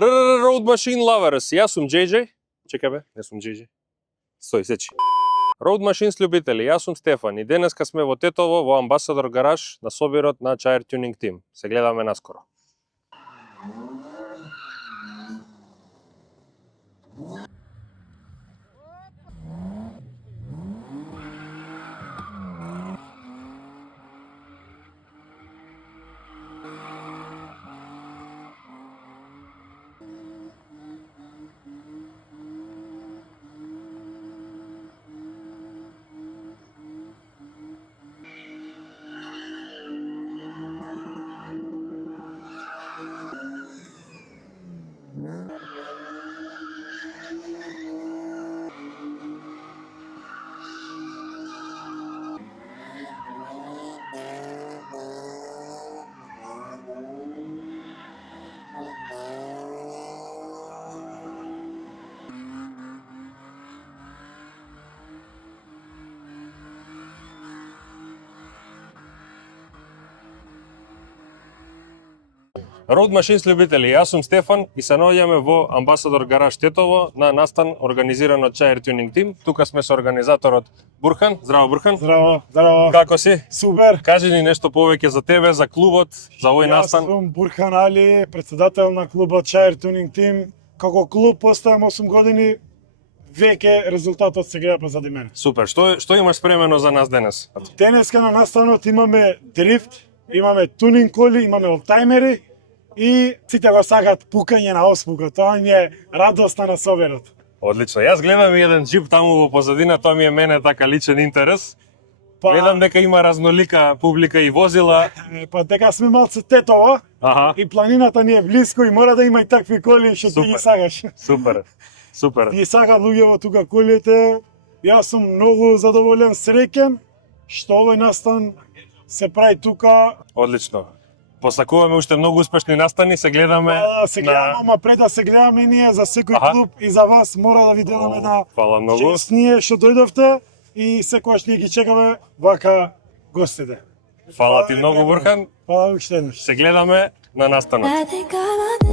Road Machine Lovers, јас сум JJ. Чекај бе, не сум JJ. Стој, сечи. Road Machines љубители, јас сум Стефан и денеска сме во Тетово во Амбасадор гараж на собирот на Chair Tuning Team. Се гледаме наскоро. Road Machines љубители, јас сум Стефан и се наоѓаме во Амбасадор гараж Тетово на настан организиран од Chair Tuning Team. Тука сме со организаторот Бурхан. Здраво Бурхан. Здраво, здраво. Како си? Супер. Кажи ни нешто повеќе за тебе, за клубот, за овој настан. Јас сум Бурхан Али, председател на клубот Chair Tuning Team. Како клуб постојам 8 години, веќе резултатот се гледа позади мене. Супер. Што имаш спремено за нас денес? Денеска на настанот имаме дрифт, имаме тунинг коли, имаме олтајмери и сите го сакат пукање на оспука. Тоа ми е радоста на соберот. Одлично. Јас гледам и еден джип таму во позадина, тоа ми е мене така личен интерес. Гледам дека има разнолика публика и возила. Па дека сме малце Тетово, Аха. и планината ни е близко и мора да има и такви коли што ти ги сакаш. Супер. Супер. Ги сакат луѓето тука колите. Јас сум многу задоволен, среќен што овој настан се прави тука. Одлично. Посакуваме уште многу успешни настани, се гледаме. Се гледаме, ама пред да се гледаме ние за секој клуб и за вас мора да ви деламе на Фала многу. чест ние што дојдовте и секогаш ние ги чекаме вака гостите. Фала ти многу Бурхан. Фала уште еднаш. Се гледаме на настанот. I think I'm a